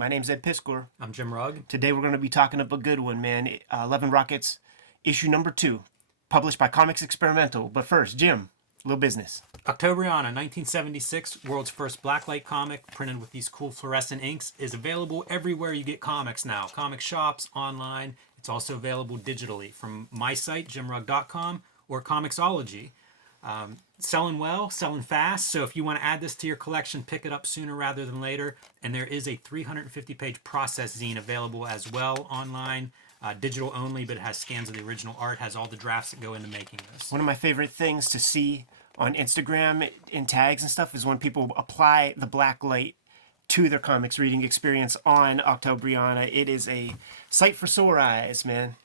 My name's Ed Piskor. I'm Jim Rugg. Today we're going to be talking up a good one, man. 11 Rockets, issue number 2, published by Comics Experimental. But first, Jim, a little business. Octobriana, 1976, world's first blacklight comic, printed with these cool fluorescent inks, is available everywhere you get comics now. Comic shops, online. It's also available digitally from my site, jimrugg.com, or Comixology. Selling well, selling fast, so if you want to add this to your collection, pick it up sooner rather than later. And there is a 350-page process zine available as well online, digital only, but it has scans of the original art, has all the drafts that go into making this. One of my favorite things to see on Instagram in tags and stuff is when people apply the black light to their comics reading experience on Octobriana. It is a sight for sore eyes, man.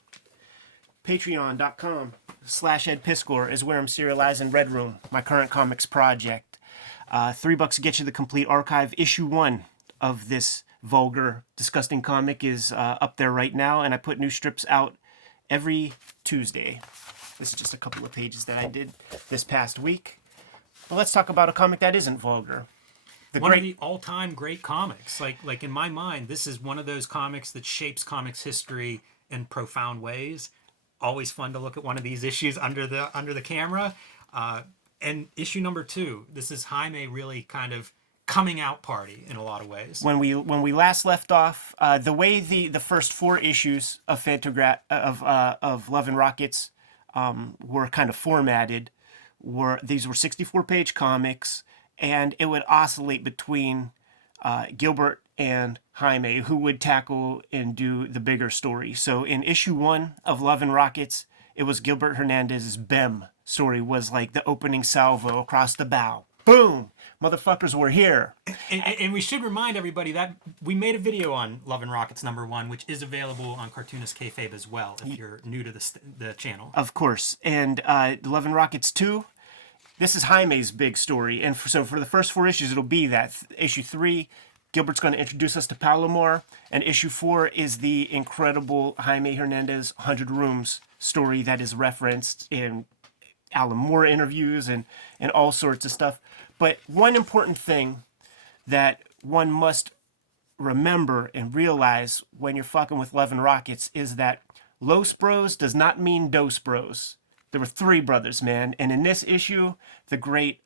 Patreon.com/Ed Piskor is where I'm serializing Red Room, my current comics project. $3 gets you the complete archive. Issue 1 of this vulgar, disgusting comic is up there right now, and I put new strips out every Tuesday. This is just a couple of pages that I did this past week. But let's talk about a comic that isn't vulgar. One of the all-time great comics. Like in my mind, this is one of those comics that shapes comics history in profound ways. Always fun to look at one of these issues under the camera. And issue number 2, this is Jaime really kind of coming out party in a lot of ways. When we last left off, the way the first 4 issues of Love and Rockets were kind of formatted these were 64-page comics, and it would oscillate between Gilbert and Jaime, who would tackle and do the bigger story. So in issue 1 of Love and Rockets, it was Gilbert Hernandez's Bem story, was like the opening salvo across the bow. Boom! Motherfuckers were here. And we should remind everybody that we made a video on Love and Rockets number 1, which is available on Cartoonist Kayfabe as well, if you're new to the channel. Of course. And Love and Rockets 2, this is Jaime's big story. And so for the first 4 issues, it'll be that. Issue 3, Gilbert's going to introduce us to Palomar, and issue 4 is the incredible Jaime Hernandez 100 Rooms story that is referenced in Alan Moore interviews and all sorts of stuff. But one important thing that one must remember and realize when you're fucking with Love and Rockets is that Los Bros does not mean Dos Bros. There were 3 brothers, man. And in this issue, the great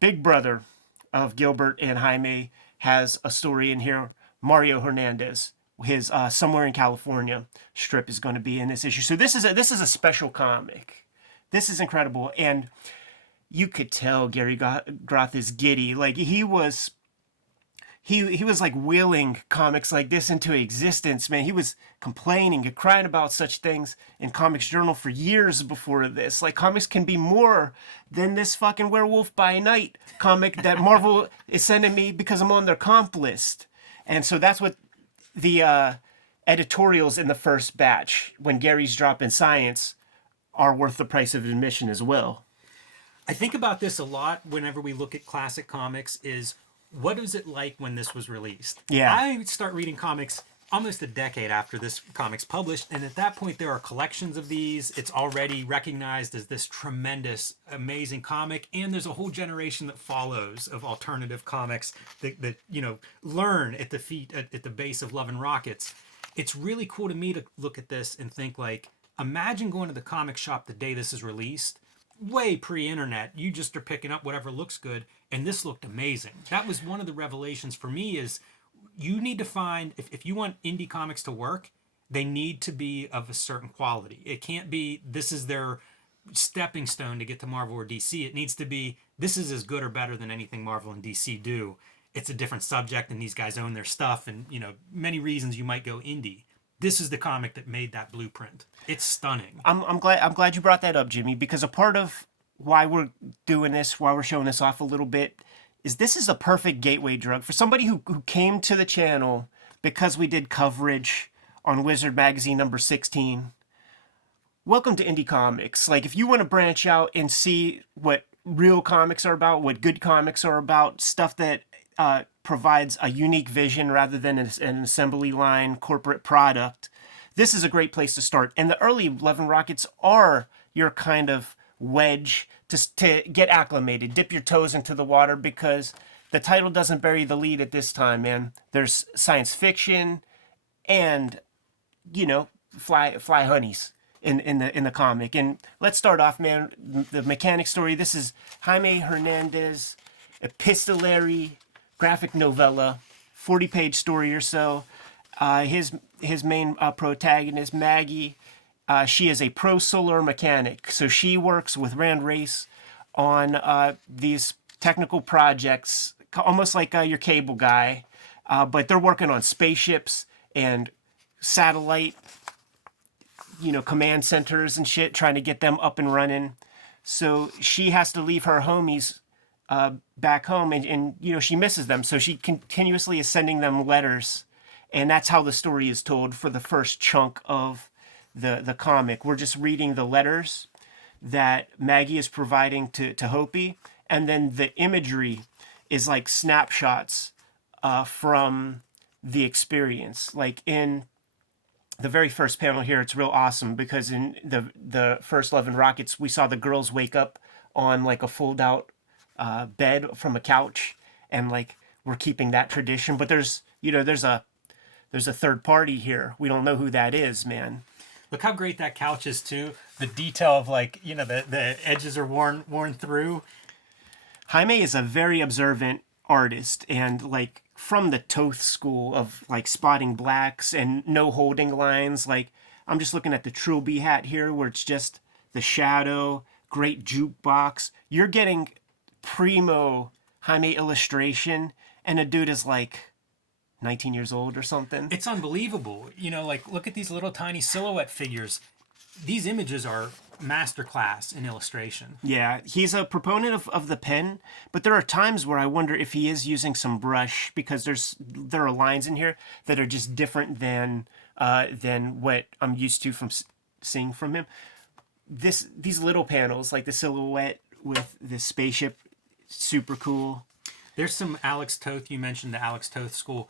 big brother of Gilbert and Jaime has a story in here. Mario Hernandez, his Somewhere in California strip is going to be in this issue. So this is a special comic. This is incredible, and you could tell Gary Groth is giddy. Like he was like willing comics like this into existence, man. He was complaining and crying about such things in Comics Journal for years before this. Like, comics can be more than this fucking Werewolf by Night comic that Marvel is sending me because I'm on their comp list. And so that's what the editorials in the first batch, when Gary's dropping science, are worth the price of admission as well. I think about this a lot whenever we look at classic comics is, what was it like when this was released? Yeah. I start reading comics almost a decade after this comic's published, and at that point there are collections of these. It's already recognized as this tremendous, amazing comic, and there's a whole generation that follows of alternative comics that learn at the base of Love and Rockets. It's really cool to me to look at this and think, like, imagine going to the comic shop the day this is released, way pre-internet. You just are picking up whatever looks good, and this looked amazing. That was one of the revelations for me, is you need to find, if you want indie comics to work, they need to be of a certain quality. It can't be this is their stepping stone to get to Marvel or DC. It needs to be this is as good or better than anything Marvel and DC do. It's a different subject, and these guys own their stuff, and many reasons you might go indie. This is the comic that made that blueprint. It's stunning. I'm glad you brought that up, Jimmy, because a part of why we're doing this, why we're showing this off a little bit, is this is a perfect gateway drug for somebody who came to the channel because we did coverage on Wizard Magazine number 16. Welcome to Indie Comics. Like, if you want to branch out and see what real comics are about, what good comics are about, stuff that provides a unique vision rather than an assembly line corporate product, this is a great place to start. And the early Love and Rockets are your kind of wedge to get acclimated, dip your toes into the water, because the title doesn't bury the lead at this time, man. There's science fiction and, you know, fly honeys in the comic. And let's start off, man. The mechanic story. This is Jaime Hernandez, epistolary graphic novella, 40-page story or so. His main protagonist, Maggie, she is a pro solar mechanic. So she works with Rand Race on these technical projects, almost like your cable guy, but they're working on spaceships and satellite, you know, command centers and shit, trying to get them up and running. So she has to leave her homies back home, and you know, she misses them. So she continuously is sending them letters, and that's how the story is told for the first chunk of the comic. We're just reading the letters that Maggie is providing to Hopi, and then the imagery is like snapshots from the experience. Like in the very first panel here, it's real awesome because in the first Love and Rockets, we saw the girls wake up on like a fold out bed from a couch, and like we're keeping that tradition. But there's a third party here. We don't know who that is, man. Look how great that couch is too. The detail of like, you know, the edges are worn through. Jaime is a very observant artist, and like from the Toth school of like spotting blacks and no holding lines. Like I'm just looking at the Trilby hat here where it's just the shadow, great jukebox. You're getting primo Jaime illustration, and a dude is like 19 years old or something. It's unbelievable. You know, like look at these little tiny silhouette figures. These images are masterclass in illustration. Yeah, he's a proponent of the pen, but there are times where I wonder if he is using some brush, because there are lines in here that are just different than what I'm used to from seeing from him. These little panels, like the silhouette with the spaceship, super cool. There's some Alex Toth. You mentioned the Alex Toth school.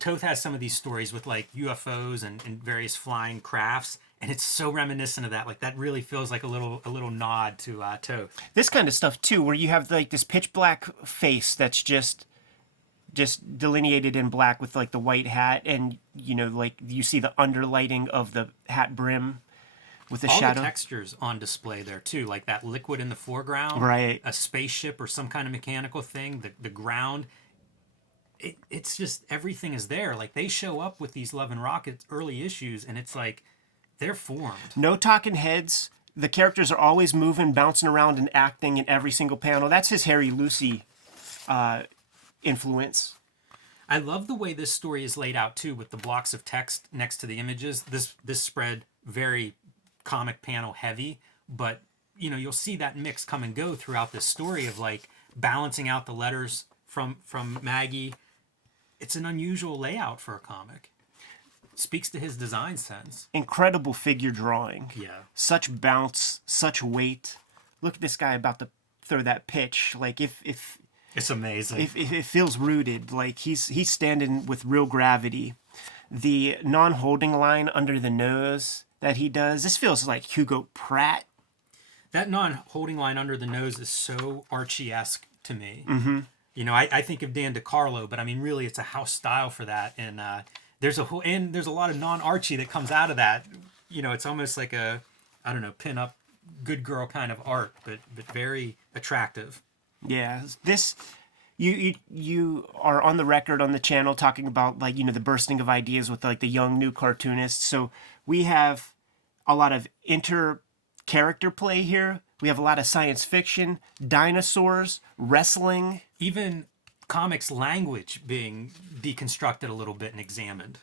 Toth has some of these stories with like UFOs and various flying crafts, and it's so reminiscent of that. Like that really feels like a little nod to Toth. This kind of stuff too, where you have like this pitch black face that's just delineated in black with like the white hat, and you know, like you see the underlighting of the hat brim with the shadow. All the textures on display there too, like that liquid in the foreground, right? A spaceship or some kind of mechanical thing. The ground. It's just everything is there. Like they show up with these Love and Rockets early issues, and it's like they're formed. No talking heads. The characters are always moving, bouncing around, and acting in every single panel. That's his Harry Lucy influence. I love the way this story is laid out too, with the blocks of text next to the images. This spread very comic panel heavy, but you know, you'll see that mix come and go throughout this story of like balancing out the letters from Maggie. It's an unusual layout for a comic. Speaks to his design sense. Incredible figure drawing. Yeah. Such bounce, such weight. Look at this guy about to throw that pitch. Like if it's amazing. If it feels rooted, like he's standing with real gravity. The non-holding line under the nose that he does, this feels like Hugo Pratt. That non-holding line under the nose is so Archie-esque to me. Mm-hmm. You know, I think of Dan DeCarlo, but I mean, really, it's a house style for that. And there's a lot of non-Archie that comes out of that. You know, it's almost like a, I don't know, pin-up good girl kind of art, but very attractive. Yeah, this you are on the record on the channel talking about like, you know, the bursting of ideas with like the young new cartoonists. So we have a lot of inter-character play here. We have a lot of science fiction, dinosaurs, wrestling. Even comics language being deconstructed a little bit and examined.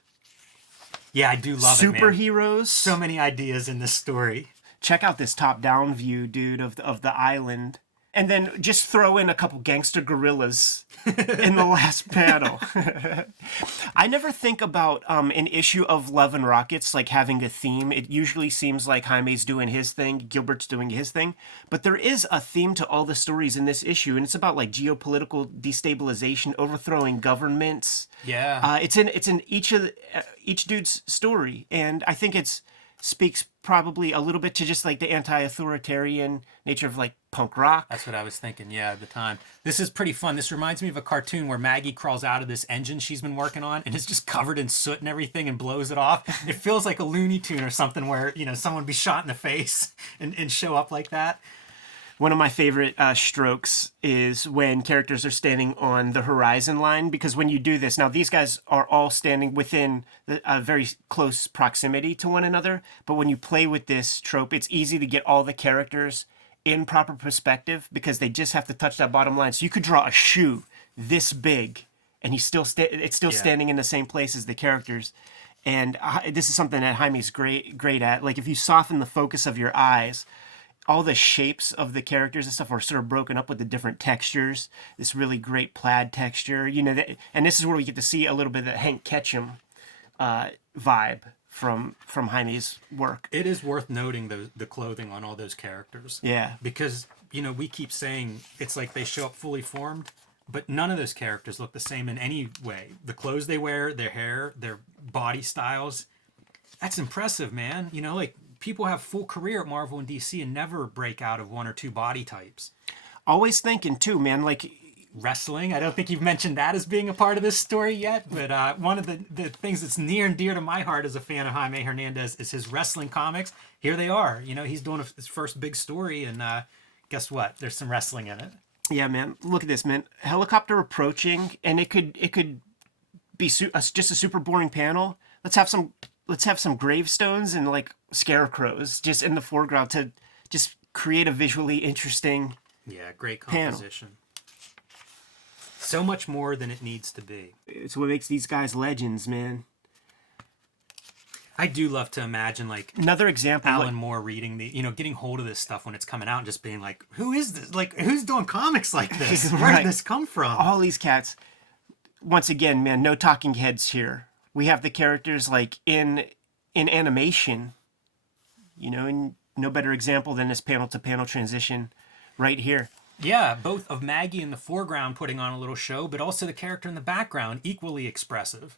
Yeah, I do love it, man. Superheroes. So many ideas in this story. Check out this top-down view, dude, of the island. And then just throw in a couple gangster gorillas in the last panel. I never think about an issue of Love and Rockets like having a theme. It usually seems like Jaime's doing his thing, Gilbert's doing his thing. But there is a theme to all the stories in this issue, and it's about like geopolitical destabilization, overthrowing governments. Yeah. It's in each dude's story, and I think speaks probably a little bit to just like the anti-authoritarian nature of like punk rock. That's what I was thinking, yeah, at the time. This is pretty fun. This reminds me of a cartoon where Maggie crawls out of this engine she's been working on and is just covered in soot and everything and blows it off. It feels like a Looney Tune or something where, someone would be shot in the face and show up like that. One of my favorite strokes is when characters are standing on the horizon line, because when you do this, now these guys are all standing within a very close proximity to one another, but when you play with this trope, it's easy to get all the characters in proper perspective because they just have to touch that bottom line. So you could draw a shoe this big and it's still standing in the same place as the characters. And this is something that Jaime's great at. Like if you soften the focus of your eyes, all the shapes of the characters and stuff are sort of broken up with the different textures. This really great plaid texture, and this is where we get to see a little bit of the Hank Ketchum vibe from Jaime's work. It is worth noting the clothing on all those characters. Yeah. Because, we keep saying it's like they show up fully formed, but none of those characters look the same in any way. The clothes they wear, their hair, their body styles, that's impressive, man. Like, people have full career at Marvel and DC and never break out of one or two body types. Always thinking too, man, like wrestling. I don't think you've mentioned that as being a part of this story yet, but one of the things that's near and dear to my heart as a fan of Jaime Hernandez is his wrestling comics. Here they are. He's doing his first big story, and guess what? There's some wrestling in it. Yeah, man. Look at this, man. Helicopter approaching, and it could be just a super boring panel. Let's have some gravestones and like scarecrows just in the foreground to just create a visually interesting great composition. Panel. So much more than it needs to be. It's what makes these guys legends, man. I do love to imagine like another example, Alan Moore reading getting hold of this stuff when it's coming out and just being like, who is this? Like, who's doing comics like this? Where did this come from? All these cats. Once again, man, no talking heads here. We have the characters like in animation, and no better example than this panel-to-panel transition right here. Yeah, both of Maggie in the foreground putting on a little show, but also the character in the background, equally expressive.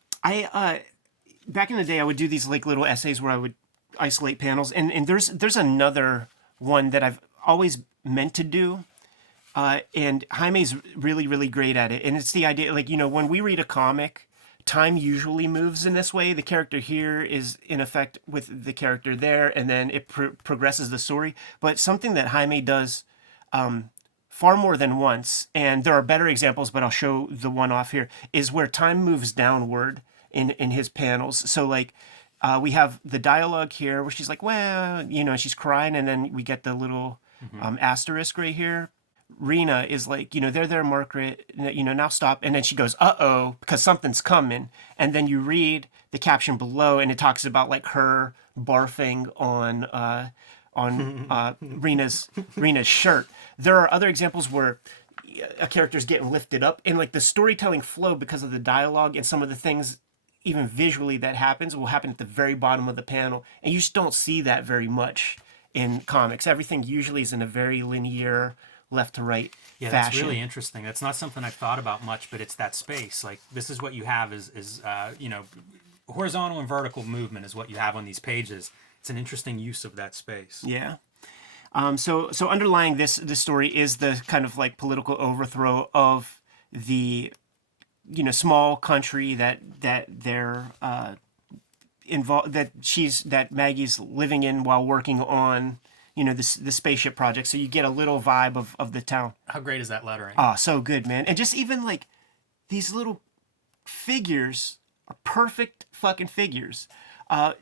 Back in the day, I would do these like little essays where I would isolate panels, and there's another one that I've always meant to do, and Jaime's really, really great at it, and it's the idea, like, when we read a comic, time usually moves in this way. The character here is in effect with the character there, and then it progresses the story. But something that Jaime does far more than once, and there are better examples, but I'll show the one off here, is where time moves downward in his panels. So like we have the dialogue here where she's like, well, she's crying, and then we get the little asterisk right here. Rena is like, there, Margaret, now stop. And then she goes, uh-oh, because something's coming. And then you read the caption below, and it talks about like her barfing on Rena's shirt. There are other examples where a character's getting lifted up, and like the storytelling flow, because of the dialogue and some of the things, even visually, that happens will happen at the very bottom of the panel. And you just don't see that very much in comics. Everything usually is in a very linear left to right fashion. That's really interesting. That's not something I've thought about much, but it's that space. Like, this is what you have is horizontal and vertical movement is what you have on these pages. It's an interesting use of that space. Yeah. So underlying this story is the kind of like political overthrow of the small country that they're involved, that Maggie's living in while working on the spaceship project. So you get a little vibe of the town. How great is that lettering? Oh, so good, man. And just even like these little figures are perfect fucking figures.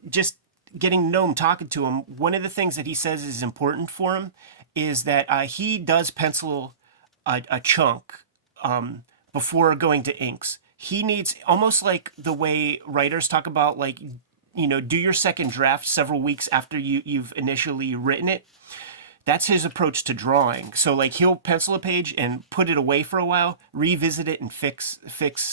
Just getting Gnome talking to him, one of the things that he says is important for him is that he does pencil a chunk before going to inks. He needs, almost like the way writers talk about, like, do your second draft several weeks after you've initially written it. That's his approach to drawing. So like he'll pencil a page and put it away for a while, revisit it, and fix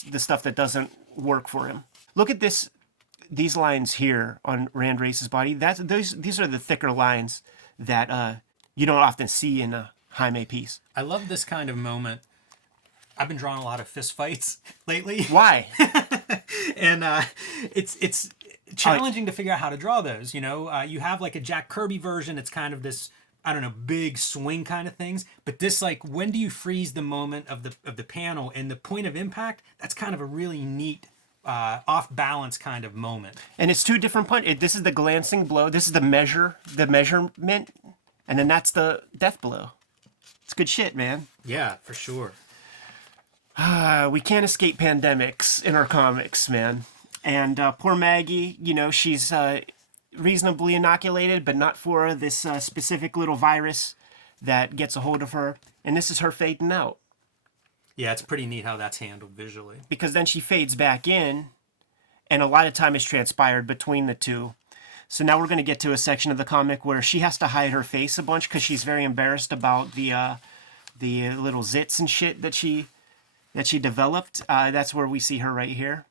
the stuff that doesn't work for him. Look at these lines here on Rand Race's body. These are the thicker lines that you don't often see in a Jaime piece. I love this kind of moment I've been drawing a lot of fist fights lately. Why? And it's challenging to figure out how to draw those. You know, you have like a Jack Kirby version. It's kind of this, I don't know, big swing kind of things. But this, like, when do you freeze the moment of the panel and the point of impact? That's kind of a really neat, off balance kind of moment. And it's two different punch. This is the glancing blow. This is the measurement, and then that's the death blow. It's good shit, man. Yeah, for sure. We can't escape pandemics in our comics, man. And poor Maggie, you know, she's reasonably inoculated, but not for this specific little virus that gets a hold of her. And this is her fading out. Yeah, it's pretty neat how that's handled visually. Because then she fades back in, and a lot of time has transpired between the two. So now we're going to get to a section of the comic where she has to hide her face a bunch because she's very embarrassed about the little zits and shit that she developed. That's where we see her right here.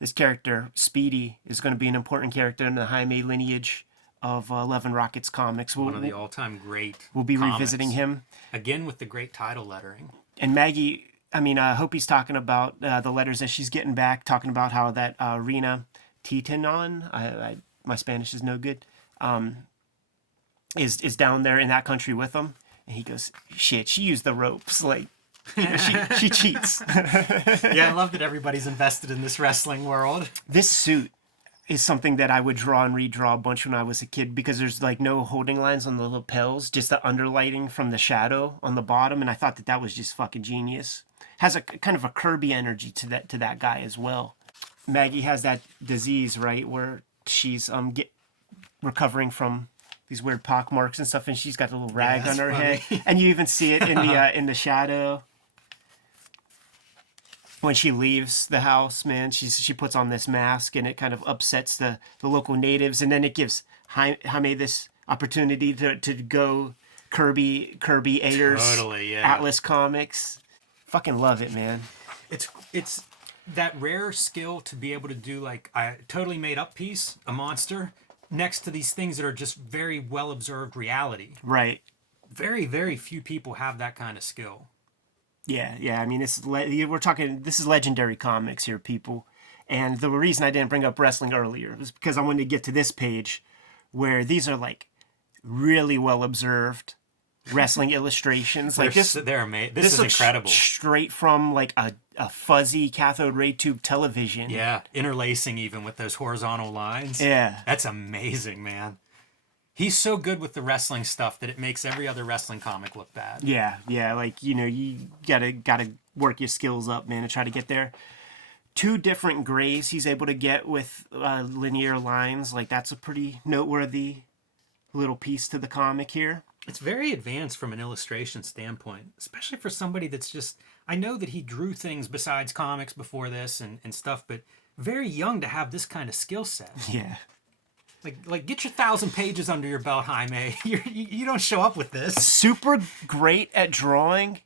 This character, Speedy, is going to be an important character in the Jaime lineage of 11 Rockets comics. One of the all-time great We'll be comics. revisiting him. Again with the great title lettering. And Maggie, I hope he's talking about the letters that she's getting back, talking about how that Rena Titanon, my Spanish is no good, is down there in that country with him. And he goes, shit, she used the ropes. Like, she cheats. Yeah, I love that everybody's invested in this wrestling world. This suit is something that I would draw and redraw a bunch when I was a kid because there's like no holding lines on the lapels, just the underlighting from the shadow on the bottom, and I thought that was just fucking genius. Has a kind of a Kirby energy to that guy as well. Maggie has that disease, right, where she's recovering from these weird pock marks and stuff, and she's got a little rag on her head, and you even see it in the shadow. When she leaves the house, man, she puts on this mask, and it kind of upsets the local natives, and then it gives Jaime this opportunity to go Kirby Ayers, Totally, yeah. Atlas Comics. Fucking love it, man. It's that rare skill to be able to do like a totally made up piece, a monster, next to these things that are just very well observed reality. Right. Very, very few people have that kind of skill. Yeah. I mean, this is legendary comics here, people. And the reason I didn't bring up wrestling earlier was because I wanted to get to this page where these are like really well observed wrestling illustrations. Like They're amazing. This is incredible. Straight from like a fuzzy cathode ray tube television. Yeah, interlacing even with those horizontal lines. Yeah. That's amazing, man. He's so good with the wrestling stuff that it makes every other wrestling comic look bad. Yeah. Like, you know, you gotta work your skills up, man, to try to get there. 2 different grays he's able to get with linear lines. Like, that's a pretty noteworthy little piece to the comic here. It's very advanced from an illustration standpoint, especially for somebody that's just... I know that he drew things besides comics before this and stuff, but very young to have this kind of skill set. Yeah. Like get your 1,000 pages under your belt, Jaime. You don't show up with this. Super great at drawing,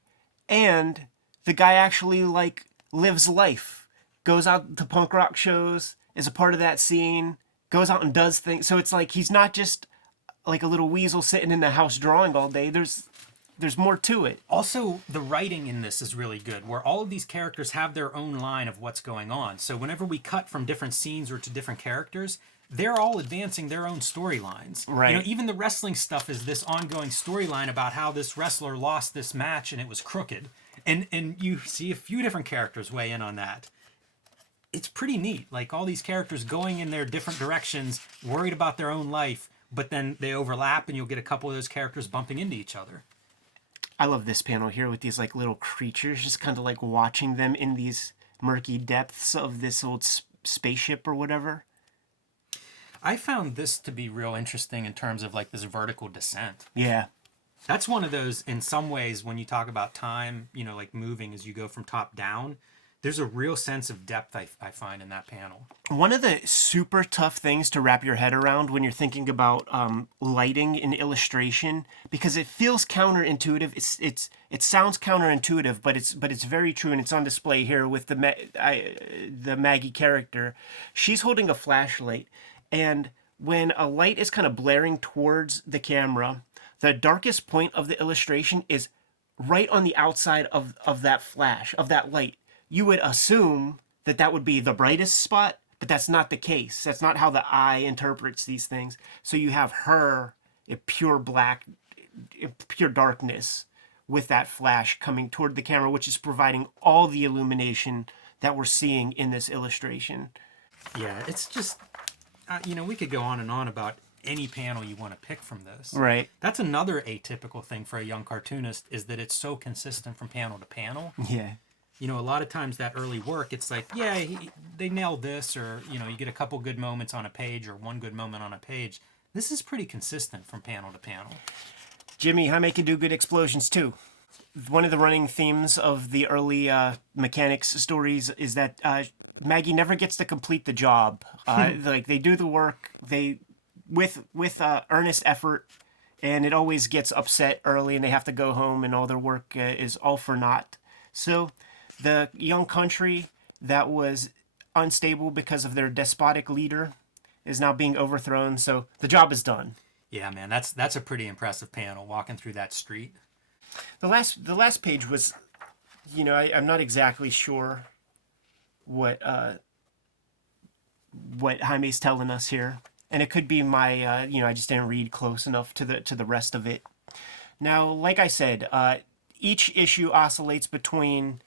and the guy actually like lives life. Goes out to punk rock shows, is a part of that scene, goes out and does things. So it's like he's not just like a little weasel sitting in the house drawing all day. There's more to it. Also, the writing in this is really good, where all of these characters have their own line of what's going on. So whenever we cut from different scenes or to different characters, they're all advancing their own storylines. Right. You know, even the wrestling stuff is this ongoing storyline about how this wrestler lost this match and it was crooked. And you see a few different characters weigh in on that. It's pretty neat. Like, all these characters going in their different directions, worried about their own life, but then they overlap and you'll get a couple of those characters bumping into each other. I love this panel here with these like little creatures, just kind of like watching them in these murky depths of this old spaceship or whatever. I found this to be real interesting in terms of like this vertical descent. Yeah. That's one of those, in some ways, when you talk about time, you know, like moving as you go from top down, there's a real sense of depth I find in that panel. One of the super tough things to wrap your head around when you're thinking about lighting in illustration, because it feels counterintuitive. It sounds counterintuitive, but it's very true, and it's on display here with the Maggie character. She's holding a flashlight, and when a light is kind of blaring towards the camera, the darkest point of the illustration is right on the outside of that flash, of that light. You would assume that that would be the brightest spot, but that's not the case. That's not how the eye interprets these things. So you have her in pure black, in pure darkness, with that flash coming toward the camera, which is providing all the illumination that we're seeing in this illustration. Yeah, it's just, we could go on and on about any panel you want to pick from this. Right. That's another atypical thing for a young cartoonist, is that it's so consistent from panel to panel. Yeah. A lot of times that early work, it's like, yeah, they nailed this, or, you get a couple good moments on a page or one good moment on a page. This is pretty consistent from panel to panel. Jimmy, Jaime can do good explosions too. One of the running themes of the early mechanics stories is that Maggie never gets to complete the job. Like they do the work, with earnest effort, and it always gets upset early, and they have to go home, and all their work is all for naught. So the young country that was unstable because of their despotic leader is now being overthrown. So the job is done. Yeah, man, that's a pretty impressive panel, walking through that street. The last page was, I'm not exactly sure what Jaime's telling us here, and it could be my I just didn't read close enough to the rest of it. Now, like I said, each issue oscillates between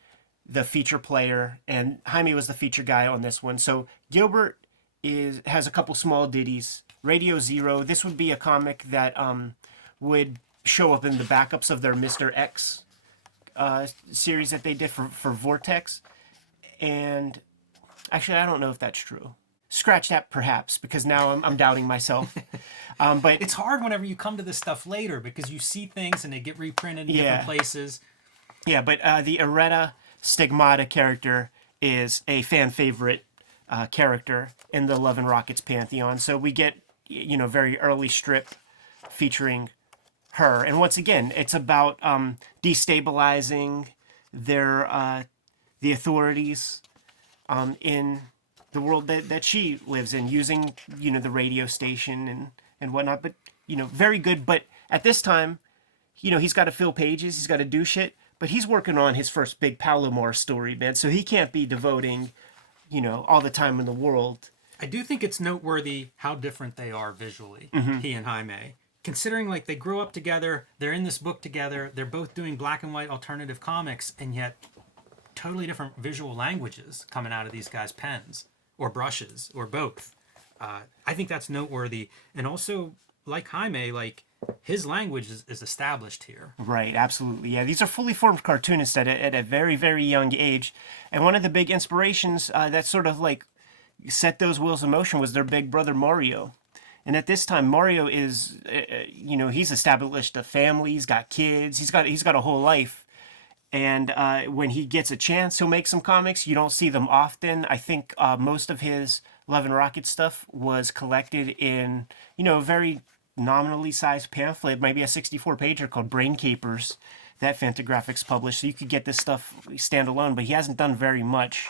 the feature player, and Jaime was the feature guy on this one. So Gilbert has a couple small ditties. Radio Zero. This would be a comic that would show up in the backups of their Mr. X series that they did for Vortex. And actually, I don't know if that's true. Scratch that, perhaps, because now I'm doubting myself. But it's hard whenever you come to this stuff later, because you see things and they get reprinted in different places. Yeah, but the Errata Stigmata character is a fan favorite character in the Love and Rockets pantheon. So we get, very early strip featuring her. And once again, it's about destabilizing the authorities in the world that she lives in, using, the radio station and whatnot. But, very good. But at this time, he's got to fill pages. He's got to do shit. But he's working on his first big Palomar story, man. So he can't be devoting, all the time in the world. I do think it's noteworthy how different they are visually, he and Jaime. Considering, like, they grew up together, they're in this book together, they're both doing black and white alternative comics, and yet totally different visual languages coming out of these guys' pens, or brushes, or both. I think that's noteworthy. And also, like Jaime, like, his language is established here. Right, absolutely. Yeah, these are fully formed cartoonists at a very, very young age. And one of the big inspirations that sort of like set those wheels in motion was their big brother Mario. And at this time, Mario is, he's established a family, he's got kids, he's got a whole life. And when he gets a chance, he'll make some comics. You don't see them often. I think most of his Love and Rocket stuff was collected in, a very nominally sized pamphlet, maybe a 64-pager called Brain Capers that Fantagraphics published. So you could get this stuff standalone, but he hasn't done very much.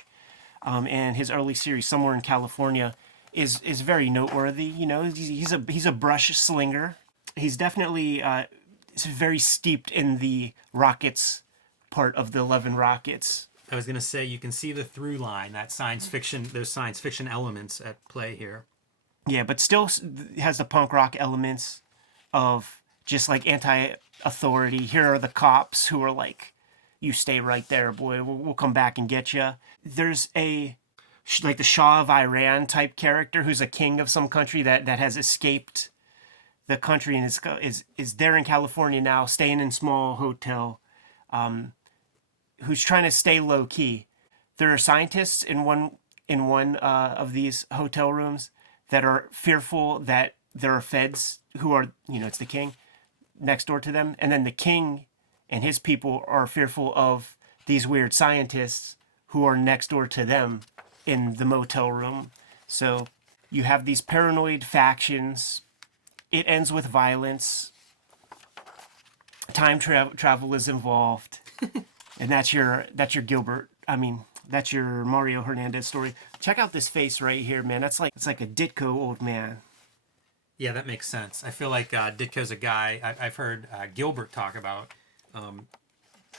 And his early series, Somewhere in California, is very noteworthy. He's a brush slinger. He's definitely very steeped in the Rockets part of the Love and Rockets. I was gonna say, you can see the through line, that science fiction, those science fiction elements at play here. Yeah, but still has the punk rock elements of just like anti-authority. Here are the cops who are like, you stay right there, boy. We'll come back and get you. There's a like the Shah of Iran type character who's a king of some country that has escaped the country and is there in California now, staying in small hotel, who's trying to stay low key. There are scientists in one of these hotel rooms that are fearful that there are feds who are, it's the king next door to them. And then the king and his people are fearful of these weird scientists who are next door to them in the motel room. So you have these paranoid factions. It ends with violence. Time travel is involved. And that's your Gilbert. That's your Mario Hernandez story. Check out this face right here, man. It's like a Ditko old man. Yeah, that makes sense. I feel like Ditko's a guy I've heard Gilbert talk about.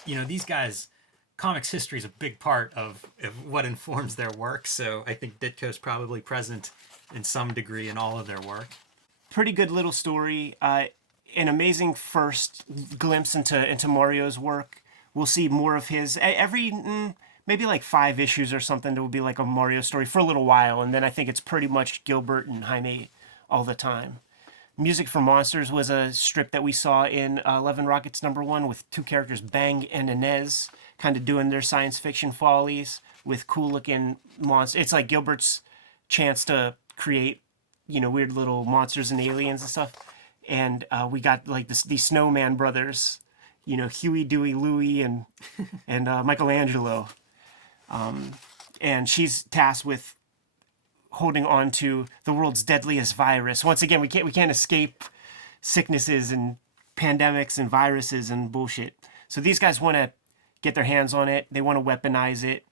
these guys, comics history is a big part of what informs their work. So I think Ditko's probably present in some degree in all of their work. Pretty good little story. An amazing first glimpse into Mario's work. We'll see more of his every maybe like 5 issues or something. There will be like a Mario story for a little while, and then I think it's pretty much Gilbert and Jaime all the time. Music for Monsters was a strip that we saw in 11 Rockets #1 with 2 characters, Bang and Inez, kind of doing their science fiction follies with cool looking monsters. It's like Gilbert's chance to create, weird little monsters and aliens and stuff. And we got like these Snowman brothers, Huey, Dewey, Louie, and Michelangelo. And she's tasked with holding on to the world's deadliest virus. Once again, we can't escape sicknesses and pandemics and viruses and bullshit. So these guys want to get their hands on it. They want to weaponize it,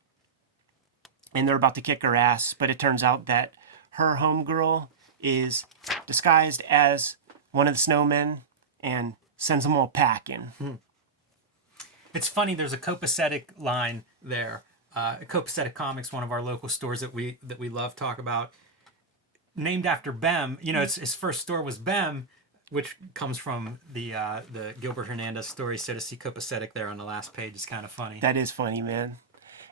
and they're about to kick her ass. But it turns out that her homegirl is disguised as one of the snowmen and sends them all packing. It's funny. There's a copacetic line there. Copacetic Comics, one of our local stores that we love talk about, named after Bem. His first store was Bem, which comes from the Gilbert Hernandez story. So to see copacetic there on the last page is kind of funny. That is funny, man.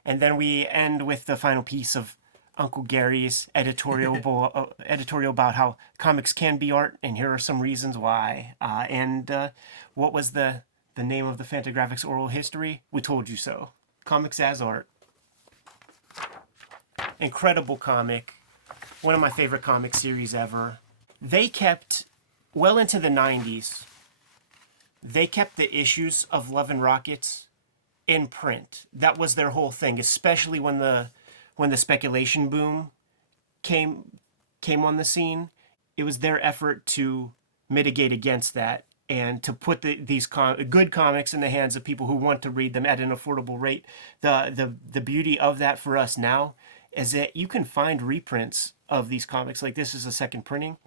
And then we end with the final piece of Uncle Gary's editorial about how comics can be art, and here are some reasons why. What was the name of the Fantagraphics oral history? We told you so. Comics as art. Incredible comic. One of my favorite comic series ever. They kept, well into the 90s, they kept the issues of Love and Rockets in print. That was their whole thing, especially when the speculation boom came on the scene. It was their effort to mitigate against that and to put these good comics in the hands of people who want to read them at an affordable rate. The beauty of that for us now is that you can find reprints of these comics. Like this is a second printing.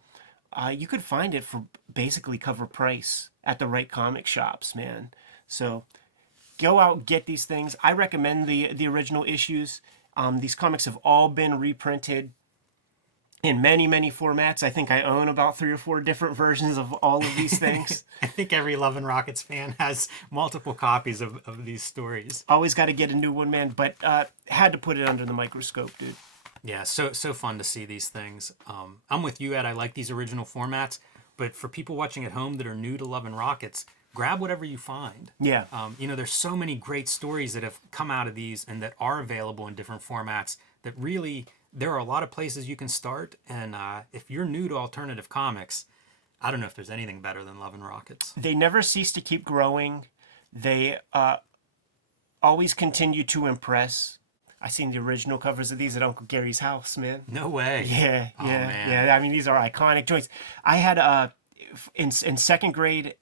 You could find it for basically cover price at the right comic shops, man. So go out, get these things. I recommend the original issues. These comics have all been reprinted in many, many formats. I think I own about 3 or 4 different versions of all of these things. I think every Love and Rockets fan has multiple copies of these stories. Always got to get a new one, man. But had to put it under the microscope, dude. Yeah, so fun to see these things. I'm with you, Ed. I like these original formats. But for people watching at home that are new to Love and Rockets, grab whatever you find. Yeah. There's so many great stories that have come out of these and that are available in different formats that really, there are a lot of places you can start. And if you're new to alternative comics, I don't know if there's anything better than Love and Rockets. They never cease to keep growing. They always continue to impress. I seen the original covers of these at Uncle Gary's house, man. No way. Yeah, Oh, yeah, man. yeah. I mean, these are iconic joints. I had in second grade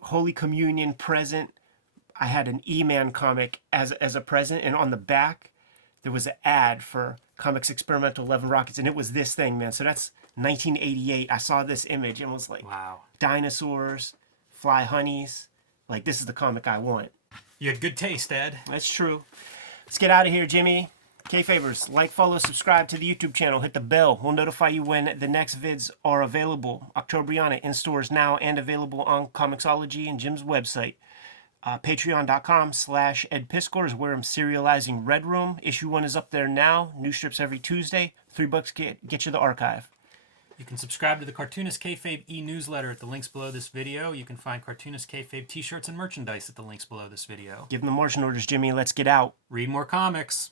Holy Communion present. I had an E-Man comic as a present, and on the back there was an ad for Comics Experimental 11 Rockets, and it was this thing, man. So that's 1988. I saw this image and was like, Wow. Dinosaurs, fly honeys. Like, this is the comic I want. You had good taste, Ed. That's true. Let's get out of here, Jimmy. Kayfabers, like, follow, subscribe to the YouTube channel. Hit the bell. We'll notify you when the next vids are available. Octobriana in stores now and available on Comixology and Jim's website. Patreon.com/EdPiscor is where I'm serializing Red Room. Issue 1 is up there now. New strips every Tuesday. $3 get you the archive. You can subscribe to the Cartoonist Kayfabe e-newsletter at the links below this video. You can find Cartoonist Kayfabe t-shirts and merchandise at the links below this video. Give them the marching orders, Jimmy. Let's get out. Read more comics.